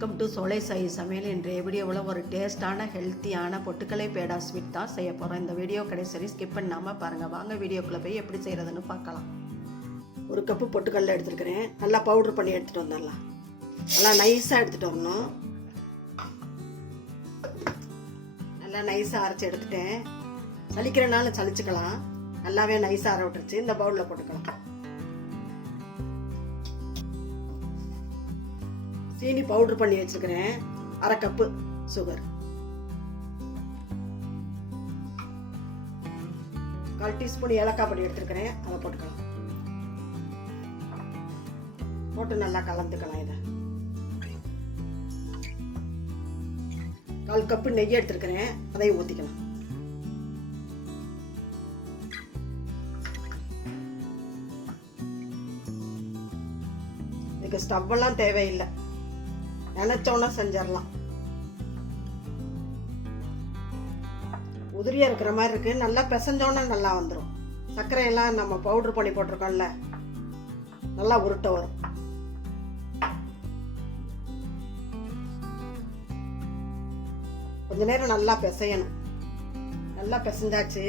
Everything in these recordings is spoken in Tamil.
வெல்கம் டு சோலை சாய் சமையல். இன்றைய வீடியோவில் ஒரு டேஸ்டான ஹெல்த்தியான பொட்டுக்கடலை பேடா ஸ்வீட் தான் செய்ய போகிறோம். இந்த வீடியோ கடைசி ஸ்கிப் பண்ணாமல் பாருங்கள். வாங்க வீடியோக்குள்ளே போய் எப்படி செய்கிறதுன்னு பார்க்கலாம். ஒரு கப்பு பொட்டுக்கடலை எடுத்துருக்கிறேன். நல்லா பவுட்ரு பண்ணி எடுத்துகிட்டு வந்துடலாம். நல்லா நைஸாக எடுத்துகிட்டு வரணும். நல்லா நைஸாக அரைச்சி எடுத்துட்டேன். சலிக்கிறனால சலிச்சுக்கலாம். நல்லாவே நைஸாக அரை விட்டுருச்சு. இந்த பவுலில் போட்டுக்கலாம். சீனி பவுடர் பண்ணி வச்சுக்கிறேன். அரை கப்பு சுகர், 1/4 டீஸ்பூன் ஏலக்காய் பொடி எடுத்துருக்கிறேன். அதை போட்டுக்கலாம். போட்டு நல்லா கலந்துக்கலாம். இதை 1/4 கப்பு நெய் எடுத்துருக்கிறேன். அதையும் ஊற்றிக்கலாம். இதுக்கு ஸ்டவ்வெல்லாம் தேவையில்லை. நினைச்சோன்னா செஞ்சிடலாம். உதிரியா இருக்கிற மாதிரி இருக்கு. நல்லா பிசைஞ்சோன்னா நல்லா வந்துடும். சர்க்கரையெல்லாம் நம்ம பவுடர் பண்ணி போட்டிருக்கோம்ல, நல்லா உருட்ட வரும். கொஞ்ச நேரம் நல்லா பிசையணும். நல்லா பிசைஞ்சாச்சு.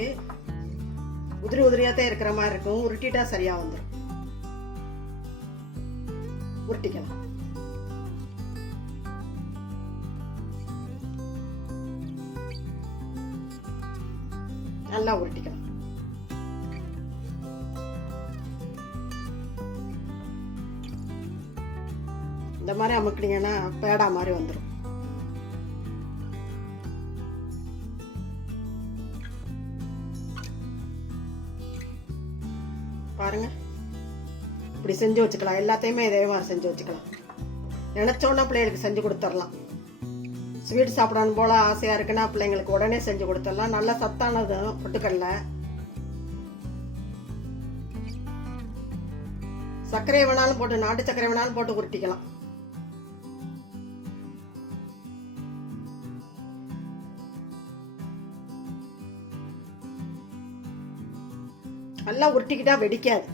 உதிரி உதிரியாத்தான் இருக்கிற மாதிரி இருக்கும். உருட்டிட்டா சரியா வந்துடும். உருட்டிக்கலாம். நல்லா உருட்டிக்கலாம். இந்த மாதிரி அமுக்கினீங்கன்னா பேடா மாதிரி வந்துடும். பாருங்க, இப்படி செஞ்சு வச்சுக்கலாம். எல்லாத்தையுமே இதே மாதிரி செஞ்சு வச்சுக்கலாம். நினைச்சோன்னா பிள்ளைகளுக்கு செஞ்சு கொடுத்துடலாம். ஸ்வீட் சாப்பிடணும் போல ஆசையா இருக்குன்னா பிள்ளைங்களுக்கு உடனே செஞ்சு கொடுத்துடலாம். நல்ல சத்தானது பொட்டுக்கடலை. சர்க்கரை வேணாலும் போட்டு, நாட்டு சர்க்கரை வேணாலும் போட்டு உருட்டிக்கலாம். நல்லா உருட்டிக்கிட்டா வெடிக்காது.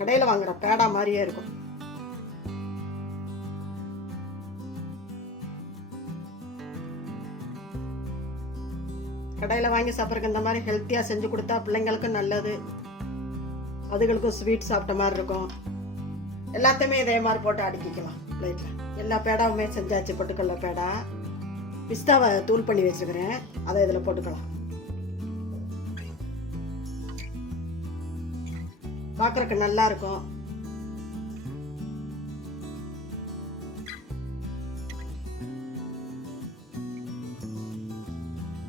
கடையில் வாங்குற பேடா மாதிரியே இருக்கும். கடையில் வாங்கி சாப்பிட்றதுக்கு இந்த மாதிரி ஹெல்த்தியாக செஞ்சு கொடுத்தா பிள்ளைங்களுக்கும் நல்லது, அதுகளுக்கும் ஸ்வீட் சாப்பிட்ட மாதிரி இருக்கும். எல்லாத்தையுமே இதே மாதிரி போட்டு அடுக்கிக்கலாம் பிளேட்டில். எல்லா பேடாவுமே செஞ்சாச்சு. பொட்டுக்கடலை பேடா. பிஸ்தாவை தூள் பண்ணி வச்சுக்கிறேன். அதை இதில் போட்டுக்கலாம். பார்க்கறதுக்கு நல்லா இருக்கும்.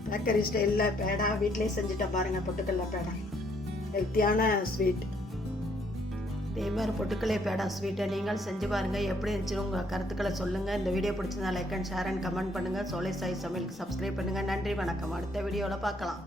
பேக்கரி ஸ்டைல்ல பேடா வீட்லயே செஞ்சுட்டா பாருங்க. பொட்டுக்கடலை பேடா ஹெல்த்தியான ஸ்வீட். இதே மாதிரி பொட்டுக்கடலை பேடா ஸ்வீட்டை நீங்கள் செஞ்சு பாருங்க. எப்படி இருந்துச்சு உங்கள் கருத்துக்களை சொல்லுங்க. இந்த வீடியோ பிடிச்சிருந்தா like and share and comment பண்ணுங்க. சோலை சாய் சமையலுக்கு சப்ஸ்கிரைப் பண்ணுங்க. நன்றி, வணக்கம். அடுத்த வீடியோவில் பார்க்கலாம்.